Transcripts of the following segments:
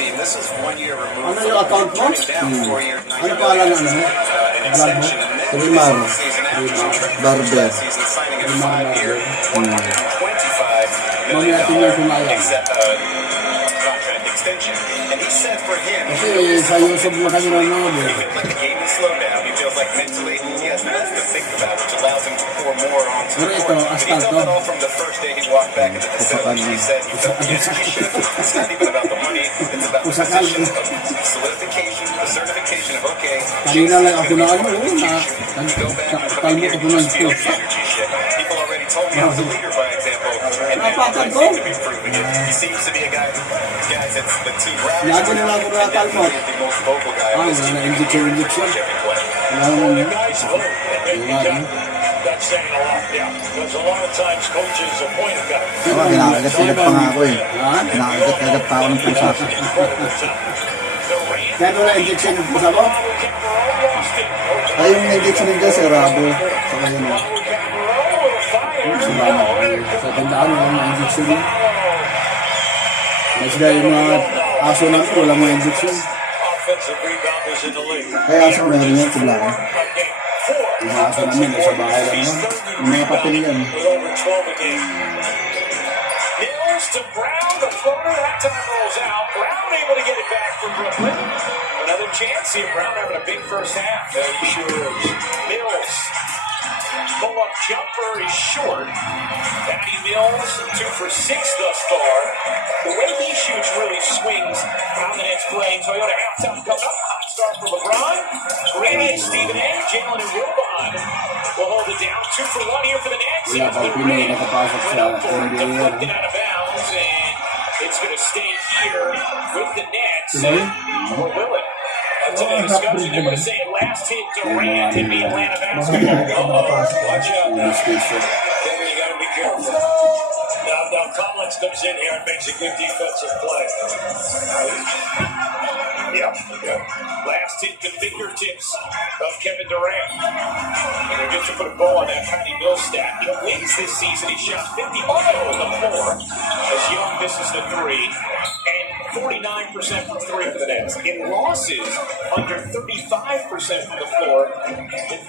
team. This is 1 year removed. Ano yung account mo? Ano pangalan ano? Vlog mo? Rimar. Barber. Mamaya tingnan ko na yan. Kasi sa YouTube na kami nanonood eh. Pero ito, astal to. Pusakal. Kanina lang ako na ano, kalmo ko punan ko. Napatan ko? Lago nila ako na kalmo. Wala na injection. Wala na. That's saying a lot, yeah. Because a lot of times coaches appoint a guy. Kinakagat-kagat pa nga ako eh. Kinakagat-kagat pa ako ng pusa. Kaya wala injection ng pusa mo? Ay, yung injection ng dyan, Rabo. Saka yun o. Sa tandaan mo, yung injection mo. Mas dahil yung mga aso na ito, wala mga injection. Kaya aso meron yan, sila eh. Yung mga aso namin, sa bahay lang naman. Yung mga papel yan. Mills to Brown, the floater, that time rolls out. Brown able to get it back from Brooklyn. Another chance here. Brown having a big first half. He sure is. Mills. Pull-up jumper is short. Patty Mills, 2 for 6 thus far. The way he shoots really swings on the next play. Toyota halftime coming up. Hot start for LeBron. Green and Stephen A. Jalen and Wilbon will hold it down. 2 for 1 here for the Nets. Wala pa Pinoy nakapasok sa NBA. Deflected out of bounds, and it's going to stay here with the Nets. Or will it? Today's discussion, they're going to say last hit Durant in the Atlanta basketball. Watch out now. Kevin, you got to be careful. Now Collins comes in here and makes a good defensive play. Yeah. Last hit the fingertips of Kevin Durant. And they're just to put a bow on that Patty Mills stat. He wins this season. He shot 50 on the floor as Young misses the 3. And 49% from 3 for the Nets. In losses, under 35% from the floor and 38%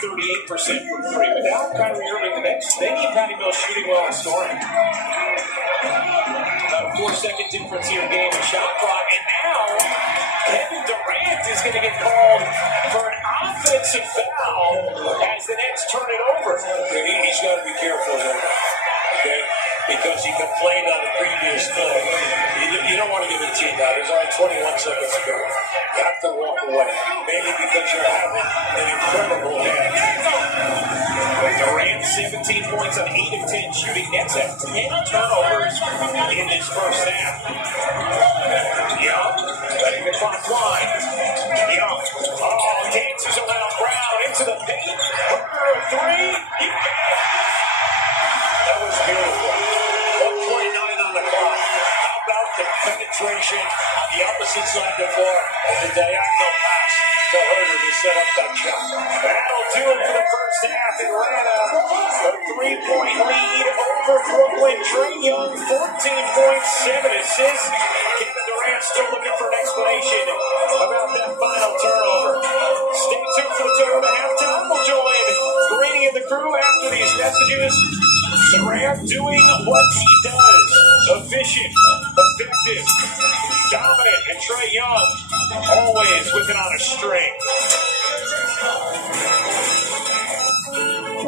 from 3. Without Kyrie Irving, the Nets, they need Patty Mills shooting well and scoring. About a 4-second difference here, game and shot clock. And now, Kevin Durant is going to get called for an offensive foul as the Nets turn it over. He's got to be careful there. Okay? Because he complained on the previous play. You don't want to give a team that. There's only 21 seconds to go. You have to walk away. Maybe because you're having an incredible game. Durant, 17 points on 8 of 10 shooting. Nets have 10 turnovers in this first half. Young, letting the clock wind. Young, dances around Brown into the paint. Burger of 3. He got it. That was beautiful. 1:29 on the clock. How about the penetration on the opposite side of the floor and the diagonal pass to Herder to set up that shot? That'll do it for the first half. Atlanta, a 3-point lead over Brooklyn. Trae Young, 14.7 assists. Kevin Durant still looking for an explanation about that final turnover. Stay tuned for the Toyota halftime. We'll join Greeny and the crew after these messages. Durant doing what he does. Efficient, effective, dominant, and Trae Young always with it on a string.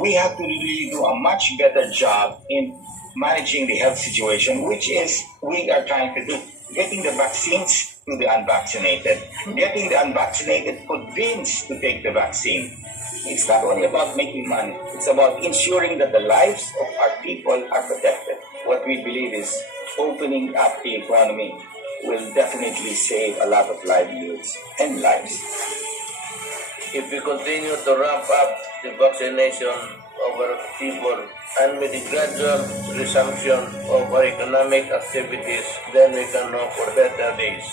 We have to really do a much better job in managing the health situation, which is we are trying to do. Getting the vaccines to the unvaccinated, getting the unvaccinated convinced to take the vaccine. It's not only about making money, it's about ensuring that the lives of our people are protected. What we believe is opening up the economy will definitely save a lot of livelihoods and lives. If we continue to ramp up the vaccination of our people and with the gradual resumption of our economic activities, then we can hope for better days.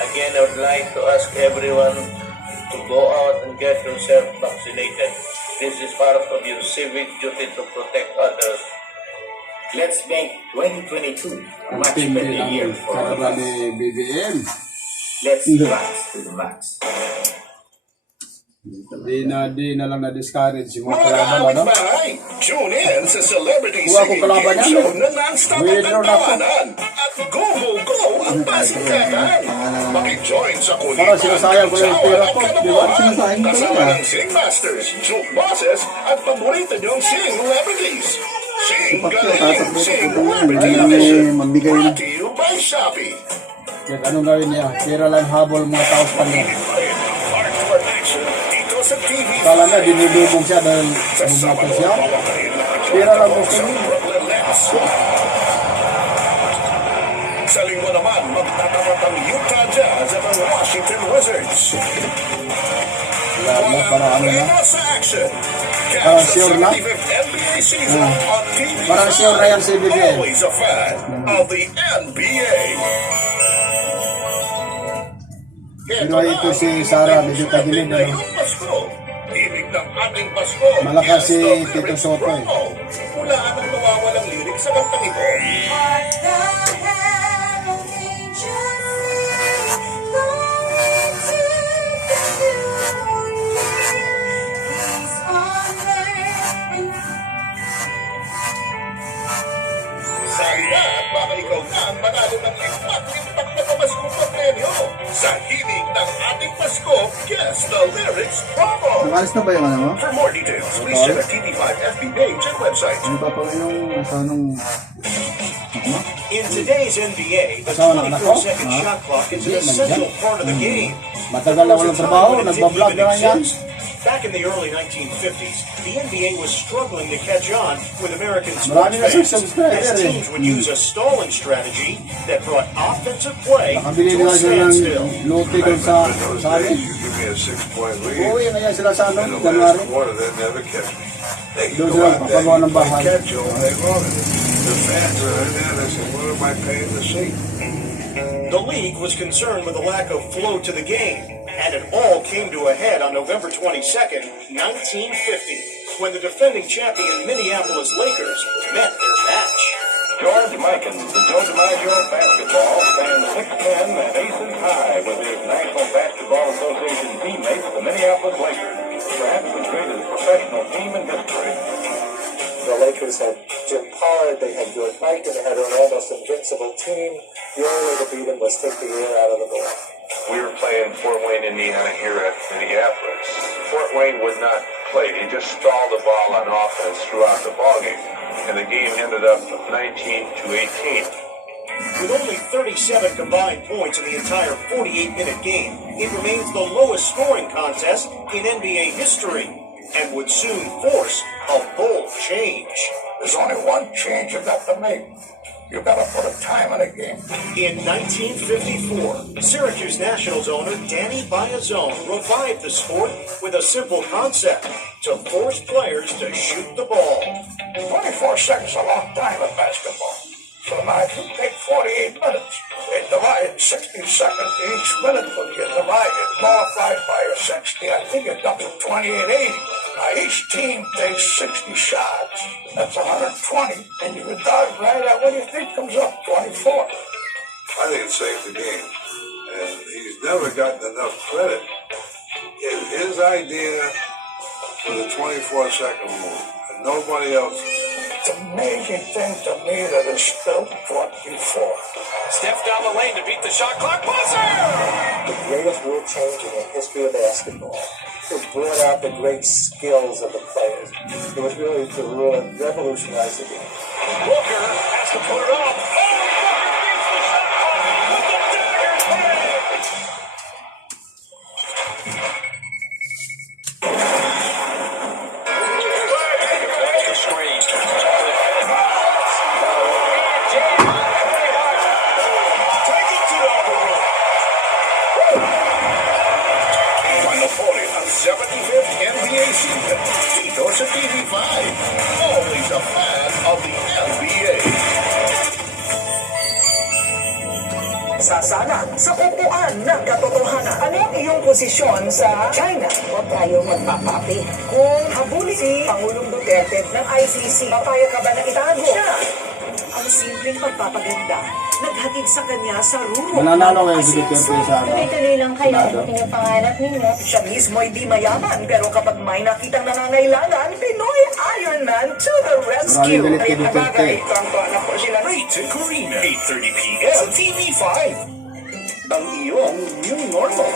Again, I would like to ask everyone to go out and get yourself vaccinated. This is part of your civic duty to protect others. Let's make 2022 a much better year for all of us. BBM. Let's blast to the max. Di na lang na-discourage yung mga Mga kalaban, ano? kapitbahay, tune in sa Celebrity Kuha ko Singing kalaban Game yan, Show eh. na non-stop ang Withdraw na ako. tagtawanan. At go, go, go ang pasikatan. Makijoin sa kulitan, Parang sinasayang ko yung pera ko, di ba? Sinasayang ko kasama yan. ng Sing Masters, Joke Bosses, at paborito niyong Sing Celebrities. Sing Galing, Sing Celebrity Ay, Edition. mabigay na. Brought to you by Shopee. Kahit anong gawin niya, pera lang habol mga tao sa kanya. Hardcore action dito sa TV. Kala na, dinudubog siya dahil bumato siya. Pera lang gusto niya. Sa linggo naman, magtatapat ang Utah Jazz at ang Washington Wizards. Lalo, parang ano na. Pleno sa action. Parang Catch the sure na. 75th NBA season on TV. Parang sure na yan si BBM. Always a fan of the NBA. Pero ito si Sarah, medyo tagilid, ano? Ibig ng ating Pasko. Malakas si Yes, the Tito lyrics Soto, eh. promo. Hulaan ang nawawalang lyrics sa kantang ito. Sana at baka ikaw na ang manalo ng limpak-limpak na pamaskong papremyo. Sa hiling ng ating Pasko, guess the lyrics promo. Nakalis na ba yung ano mo? For more details, please check our TV5 FB page and website. Ano pa pa yung asanong... In today's NBA, the Asawa ng anak ko? 24-second Ha? shot clock is an Hindi, essential nandiyan. part of the game. Matagal na walang trabaho, nagbablog na lang yan. Back in the early 1950s, the NBA was struggling to catch on with American Marami na sports siyang fans subscriber, as eh. teams would use a stalling strategy that brought offensive play Nakabili to nila a sila standstill. ng lote doon sa amin. You give me a 6-point lead. Uwi na yan sila sa ano, In the January. last quarter, they never catch me. They Doon go sila out there, papagawa ng you play bahay. catch all day long. The fans are in there, they say, what am I paying to see? The league was concerned with the lack of flow to the game, and it all came to a head on November 22nd, 1950, when the defending champion Minneapolis Lakers met their match. George Mikan, the Joe DiMaggio of basketball, stands 6'10" and aces high with his National Basketball Association teammates, the Minneapolis Lakers, perhaps the greatest professional team in history. The Lakers had Jim Pollard, they had George Mikan, they had an almost invincible team. The only way to beat them was take the air out of the ball. We were playing Fort Wayne, Indiana here at Minneapolis. Fort Wayne would not play. He just stalled the ball on offense throughout the ballgame. And the game ended up 19-18. With only 37 combined points in the entire 48-minute game, it remains the lowest scoring contest in NBA history and would soon force a bold change. There's only one change you got to make. You got to put a time in the game. In 1954, Syracuse Nationals owner Danny Biazone revived the sport with a simple concept: to force players to shoot the ball. 24 seconds is a long time in basketball. So now if you take 48 minutes and divide 60 seconds each minute, when you divide it, multiply by your 60, I think it's up to 2880. Now each team takes 60 shots. That's 120. And you would dog right out. What do you think comes up? 24. I think it saves the game. And he's never gotten enough credit. His idea for the 24-second move, and nobody else. It's an amazing thing to me that is still taught before. Steph down the lane to beat the shot clock. Buzzer! The greatest rule change in the history of basketball. It brought out the great skills of the players. It was really the rule that revolutionized the game. Booker has to put it up. Oh, Booker beats the shot clock with the dagger tag. That's the screen. Take it to the upper room. Final point on 75th NBA season. Tito sa TV5. Always a fan of the NBA. Sasana sa upuan ng katotohanan. Ano ang iyong posisyon sa China? Huwag tayo magpapapi. Kung habulin si Pangulong Duterte ng ICC, papayag ka ba na itago siya? Ang ang simpleng pagpapaganda. Naghatid sa kanya sa ruro. Mananalo kayo si Duterte sa ano. Tuloy-tuloy lang kayo. Senado. Abutin yung pangarap ninyo. Siya mismo ay di mayaman, pero kapag may nakitang nangangailangan, Pinoy Iron Man to the rescue. Maraming galit kay Duterte. Tangka po sila. Rita Corina, 8:30 p.m. TV5. Ang iyong new normal.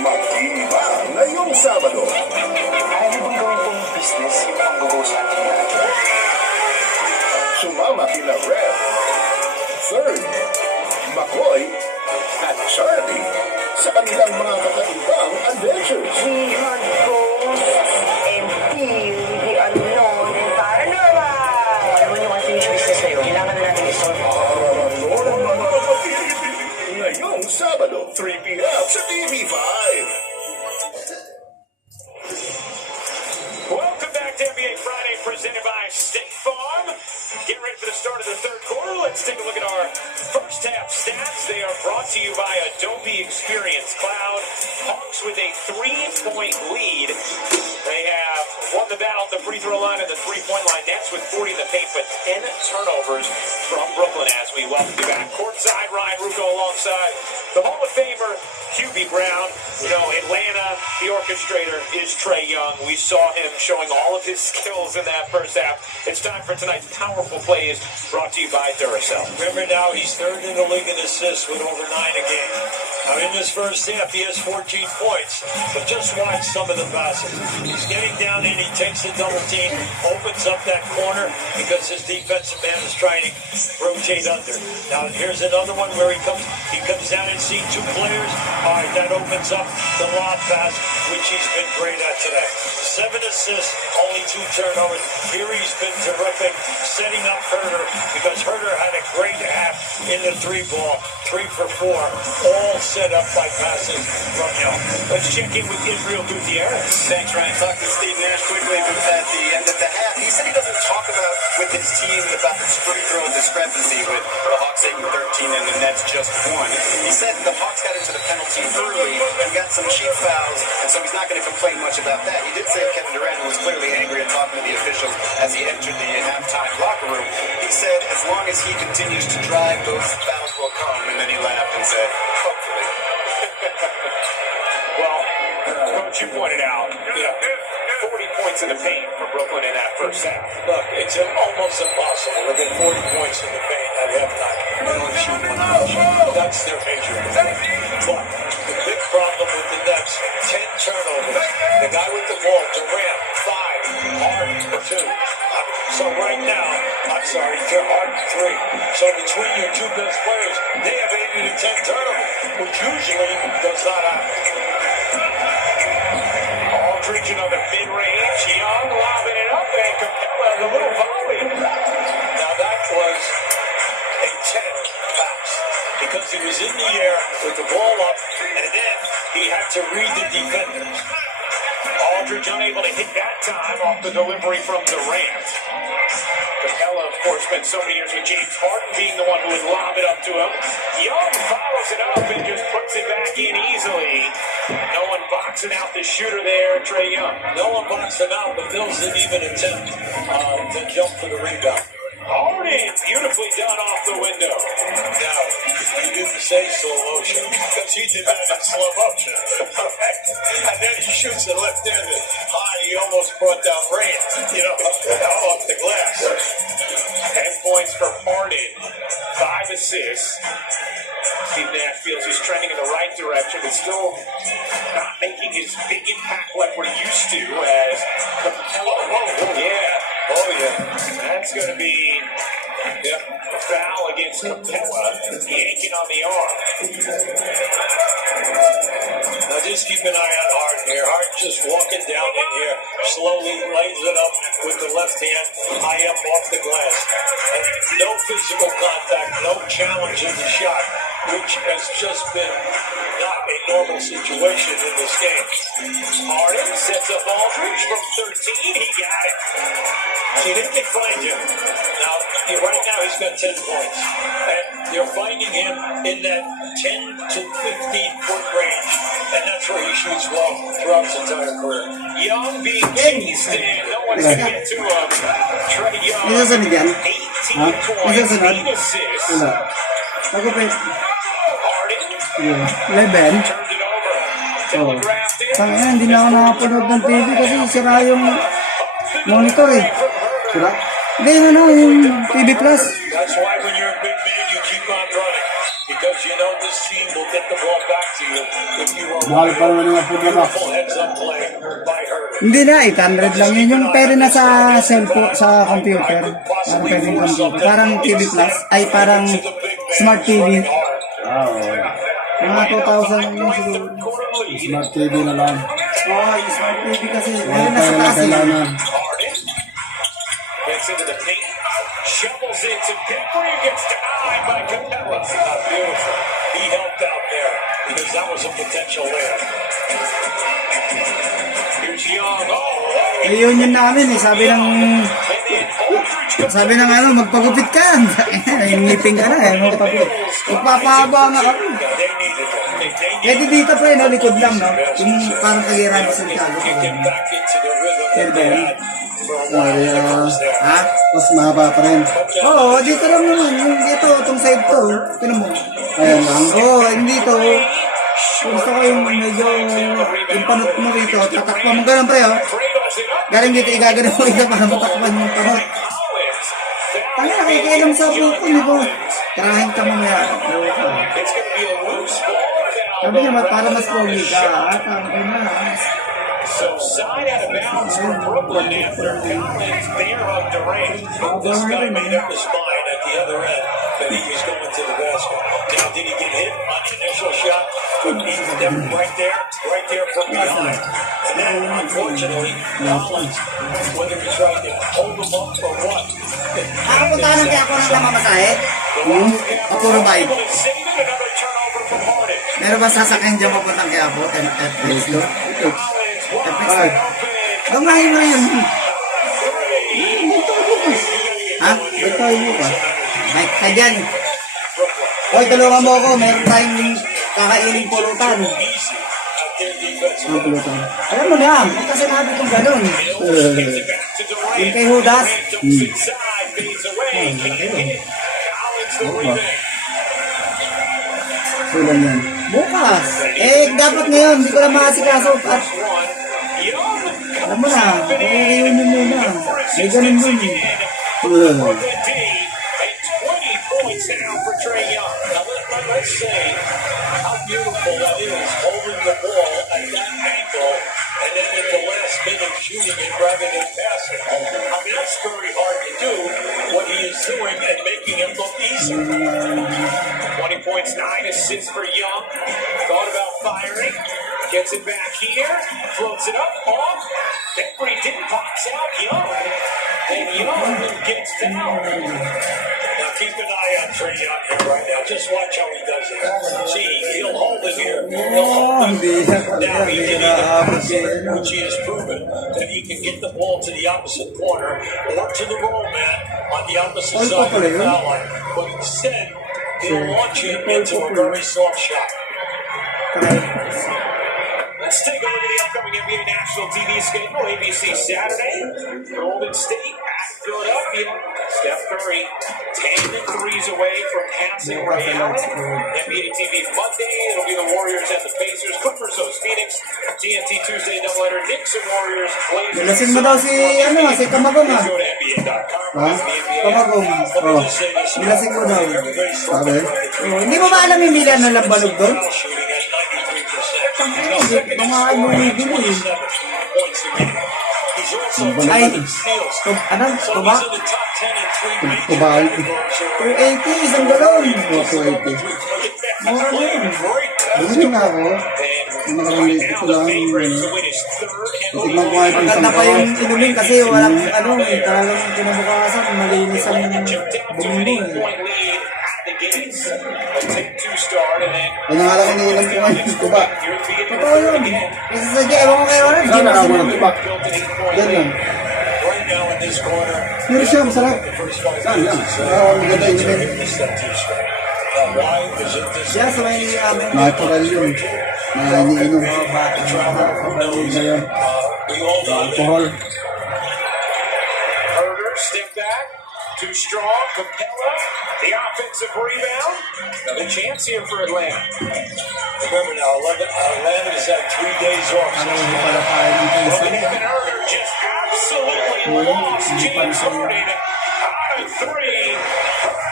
Mag-iiba ngayong Sabado. Ayaw mo bang gawin kong business yung pang-ghost hunting natin? Sumama kina Red, Third, McCoy, at Charlie sa kanilang mga kakaibang adventures. We hunt ghosts and feel the unknown and paranormal. Alam mo yung unfinished business na yun, kailangan na natin isolve. Ngayong Sabado, 3 p.m. sa TV5. Welcome back to NBA Friday, presented by State Farm. Get ready for the start of the third quarter. Let's take a look at our first half stats. They are brought to you by Adobe Experience Cloud. Hawks with a 3-point lead. They have won the battle at the free throw line and the three-point line. Nets with 40 in the paint, but 10 turnovers from Brooklyn as we welcome you back. Courtside, Ryan Rucco alongside the Hall of Famer, QB Brown. You know, Atlanta, the orchestrator is Trae Young. We saw him showing all of his skills in that first half. It's time for tonight's powerful plays brought to you by Duracell. Remember now, he's third in the league in assists with over 9 a game. Now in this first half, he has 14 points, but just watch some of the passes. He's getting down in, he takes the double team, opens up that corner because his defensive man is trying to rotate under. Now here's another one where he comes down and sees two players. All right, that opens up the lob pass, which he's been great at today. 7 assists, only 2 turnovers. Here he's been terrific, setting up Herter, because Herter had a great half in the 3-ball, 3 for 4, all set up by passes from Young. Let's check in with Israel Gutierrez. Thanks, Ryan. Talked to Steve Nash quickly at the end of the half. He said he doesn't talk about with his team about this free throw discrepancy with the Hawks taking 13 and the Nets just 1. He said the Hawks got into the penalty early and got some cheap fouls, and so he's not going to complain much about that. He did say Kevin Durant was clearly angry and talking to the officials as he entered the halftime locker room. He said as long as he continues to drive, those fouls will come, and then he laughed and said, hopefully. Well, Coach, you pointed out, 40 points in the paint for Brooklyn in that first half. Look, it's almost impossible to get 40 points in the paint at halftime. They only shoot 1 shot. That's their major. But the big problem with the Nets, 10 turnovers. The guy with the ball, Durant, 5, Harden, 2. So right now, Harden 3. So between your two best players, they have 8 to 10 turnovers, which usually does not happen. Aldridge, another mid-range. Young lobbing it up, and Capella, the little volley. Now that was a 10 bounce because he was in the air with the ball up, and then he had to read the defenders. Aldridge unable to hit that time off the delivery from Durant. Capella, of course, spent so many years with James Harden being the one who would lob it up to him. Young follows it up and just puts it back in easily. No one boxing out the shooter there, Trae Young. No one boxed him out, but Bills didn't even attempt to jump for the rebound. Harden, beautifully done off the window. Now, you didn't say slow motion because he did that in slow motion. And then he shoots it left-handed high. He almost brought down rain, off the glass. 10 points for Harden, 5 assists. Steve Nash feels he's trending in the right direction, but still not making his big impact like we're used to as that's going to be a foul against Capella, yanking on the arm. Now just keep an eye on Harden here. Harden just walking down in here, slowly lays it up with the left hand, high up off the glass. And no physical contact, no challenge in the shot, which has just been not a normal situation in this game. Harden sets up Aldridge from 13. He got it. See, they can find him. Now, right now he's got 10 points. And they're finding him in that 10 to 15-foot range. And that's where he shoots well throughout his entire career. Young being chased in. No one's going to get to him. Trey Young, Isasunod yan? 18 points, Isasunod? 8 assists. Wala. Nagupit. Harden Yeah. 11. turns it over. Oh. Telegraphed in. Tangina, hindi na ako nakapanood ng TV kasi sira yung monitor eh. Sira? Hindi, yung TV Plus. That's why when you're a big man, you keep on running. Because you know this team will get the ball back to you if you are Mahal pa naman yung apod na ba? full heads-up play by her. Hindi na, 800 lang yun. Yung pwede na sa cellphone, sa computer. Parang pwede yung computer. Parang TV Plus. Ay, parang Smart TV. Mga 2,000 lang yun siguro. Smart TV na lang. Oo, yung Smart TV kasi. Meron na sa Kaya na taas eh. kailangan. Harden gets into the paint, shovels it to Pickford, gets denied by Capella. Beautiful. He helped out there because that was a potential layup. Here's Young. Oh, Reunion namin eh. Sabi ng ano, magpagupit ka. Ngipin ka na eh. Magpapahaba nga kami. Pwede dito pre, no? Likod lang, no? Yung parang kagiran sa Santiago. Pwede ba yun? Ha? Mas mahaba pa rin. Oo, dito lang naman. Yung dito, itong side to. Tinan mo. Ayan lang. Oo, hindi dito. Gusto ko yung medyo, yung panot mo dito. Tatakpan mo ganun pre, oh. Galing dito, igagano mo ito para matakpan yung panot. Tanga, nakikialam sa buko, di ba? Tarahin ka mamaya. Sabi niya, para mas pogi ka. Tangin na. So side out of bounds for Brooklyn after Collins there on Durant. This guy made up his mind at the other end that he was going to the basket. Now, did he get hit on the initial shot? But he stepped right there from behind. And then, unfortunately, Collins, whether he tried to hold him up or what, Punta ng kaya ako ng namamasahe? Ako rubay. able to save it. Another turnover from Harden. Meron ba sasakyan dyan papuntang kaya po? FX do? FX do? Gamahin mo yun. Ha? Ba't tayo mo ka? Mike ka dyan. Hoy, tulungan mo ako. Meron tayong kakailing pulutan. Ang pulutan. Alam mo na, huwag kasi sinabi kong ganun. Yung kay Judas. Sulan yan. Bukas. Dapat ngayon. Hindi ko na makasikaso. At alam mo na, reunion muna. May ganun dun. Let's say how beautiful that is, holding the ball at that angle, and then at the last minute shooting it rather than passing. I mean, that's very hard to do, what he is doing and making it look easy. 20 points, 9 assists for Young. Thought about firing. Gets it back here. Floats it up. Off. Pickford didn't box out Young. And Young gets down. Now keep an eye on Trey Young here right now. Just watch how he does it. See, he'll hold it here. He'll hold it. Now he can either pass it, which he has proven, that he can get the ball to the opposite corner or to the roll man on the opposite side of the foul line. But instead, he'll launch it into a very soft shot. Let's take a look at the upcoming NBA National TV schedule. ABC Saturday, Golden State at Philadelphia. Steph Curry 10 threes away from passing Ray Allen. NBA TV Monday, it'll be the Warriors and the Pacers. Clippers host Phoenix. TNT Tuesday, doubleheader. Knicks and Warriors. Blazers. Lasin mo daw si Kamagong ah. Go to NBA.com. Ha? Kamagong. Oh. Nilasing mo daw. Sabi? Hindi mo ba alam yung Milan na lambalog doon? Shooting at 93%. Mga ano yung bili. Ay, ano? Tuba? Kubaan. 280, isang galon. 280. Mura na yun. Bumili nga ako. Nakarami ito lang. Tignan ko nga itong Maganda isang pa yung kawas. inumin kasi walang ano, talagang kinabukasan, malinis ang bumili eh. Kaya nga lang iniinom ko nga yung kuba. Totoo yun. Kasi sa ewan ko kayo rin, Saan na ako ng kuba? Yan lang. Pure siya, masarap. Saan yan? Maganda inumin. Why is it this? Siya sa may Natural yun. Na iniinom. We all know that. Alcohol. Herder, step back. Too strong. Capella, the offensive rebound. Another chance here for Atlanta. Remember now, Atlanta's had 3 days off. Well, Nathan Herder just absolutely lost James Harden out of three.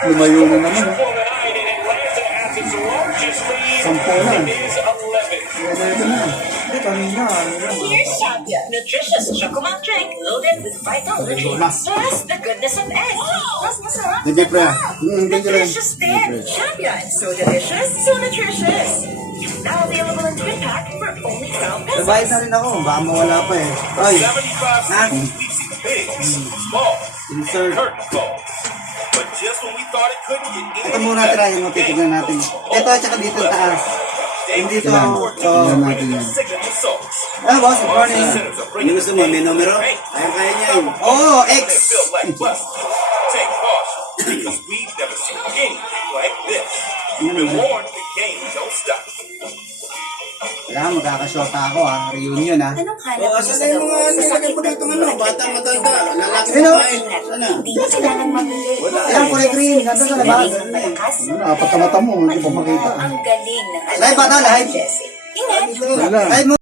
Lumayo na naman. Triple tonight, and Atlanta has its largest lead. Sampo na. It is 11. Lumayo na. Hindi, kanina. Here's Shopia, nutritious chocolate drink loaded with vital nutrients plus the goodness of eggs. Plus masarap. Hindi, pre. Nutritious din. Shopia, so delicious, so nutritious. Now available in 3 pack for only 12 pesos. Nabayad na rin ako. Baka mawala pa eh. Ay, 75 ha? we've seen big, small, Insert. curtain calls. But just when we thought it couldn't get any Ito muna try mo, titignan natin. Ito at saka dito taas. Hindi ito. Tingnan natin yan. signature songs. Ano boss? Good morning. Ano gusto mo? May numero? Kaya niya yun. Oo, X. Feel like bust. Take caution, because we've never seen anything like this. You've been warned, the game don't stop. Wala, magkakasyota ako ha. Reunion ha. Anong hanap mo sa gamot sa sakit ng ulo? Bata, matanda, lalaki, Sino? babae. Sana. Hindi na kailangan mabili. Ayan, kulay green. Ganda sa labas. Malakas. Apat na mata mo, hindi pa makita. Ang galing ng Live ba ito? Live? Jesse. Ingat. Wala. Live mo.